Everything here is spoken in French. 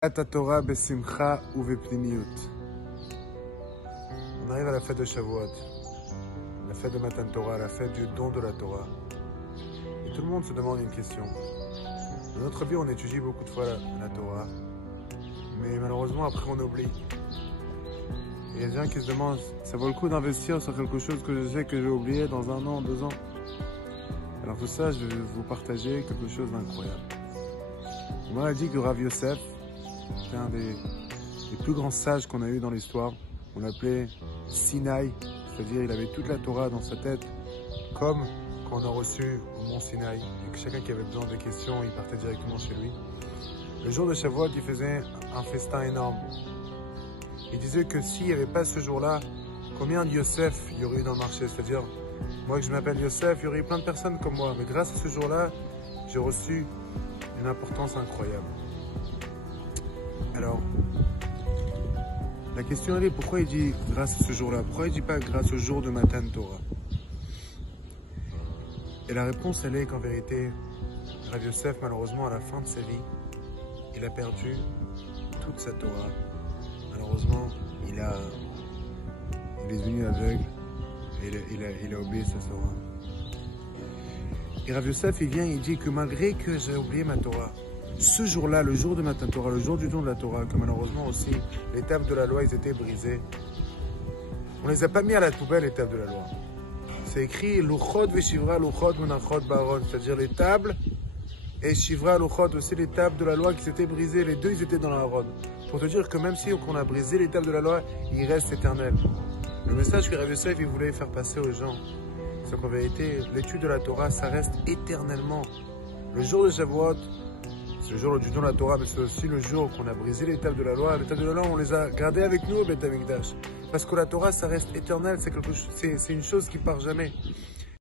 Torah besimcha uvepnimiut. On arrive à la fête de Shavuot, la fête de Matan Torah, la fête du don de la Torah. Et tout le monde se demande une question. Dans notre vie, on étudie beaucoup de fois la Torah, mais malheureusement, après, on oublie. Et il y a des gens qui se demandent, ça vaut le coup d'investir sur quelque chose que je sais que j'ai oublié dans 1 an, 2 ans. Alors pour ça, je vais vous partager quelque chose d'incroyable. On m'a dit que Rav Yosef, c'est un des plus grands sages qu'on a eu dans l'histoire. On l'appelait Sinaï, c'est-à-dire il avait toute la Torah dans sa tête, comme quand on a reçu au mont Sinaï, et que chacun qui avait besoin de questions, il partait directement chez lui. Le jour de Shavuot, il faisait un festin énorme. Il disait que s'il n'y avait pas ce jour-là, combien de Yosef il y aurait eu dans le marché? C'est-à-dire, moi que je m'appelle Yosef, il y aurait eu plein de personnes comme moi. Mais grâce à ce jour-là, j'ai reçu une importance incroyable. Alors, la question elle est, pourquoi il dit grâce à ce jour-là? Pourquoi il ne dit pas grâce au jour de Matan Torah? Et la réponse elle est qu'en vérité, Rav Yosef, malheureusement, à la fin de sa vie, il a perdu toute sa Torah. Malheureusement, il est devenu aveugle et il a oublié sa Torah. Et Rav Yosef, il vient et il dit que malgré que j'ai oublié ma Torah, ce jour-là, le jour de Matan Torah, le jour du don de la Torah, que malheureusement aussi, les tables de la loi, ils étaient brisées. On les a pas mis à la poubelle, les tables de la loi. C'est écrit Luchot veshivra luchot menachot baron, c'est-à-dire les tables et shivra luchot, aussi les tables de la loi qui s'étaient brisées. Les deux, ils étaient dans la Aaron. Pour te dire que même si on a brisé les tables de la loi, ils restent éternels. Le message que Rav Yosef il voulait faire passer aux gens, c'est qu'en vérité, l'étude de la Torah, ça reste éternellement. Le jour de Shavuot, c'est le jour du don de la Torah, mais c'est aussi le jour qu'on a brisé les tables de la loi. Les tables de la loi, on les a gardées avec nous au Beth Amikdash. Parce que la Torah, ça reste éternel, c'est une chose qui part jamais.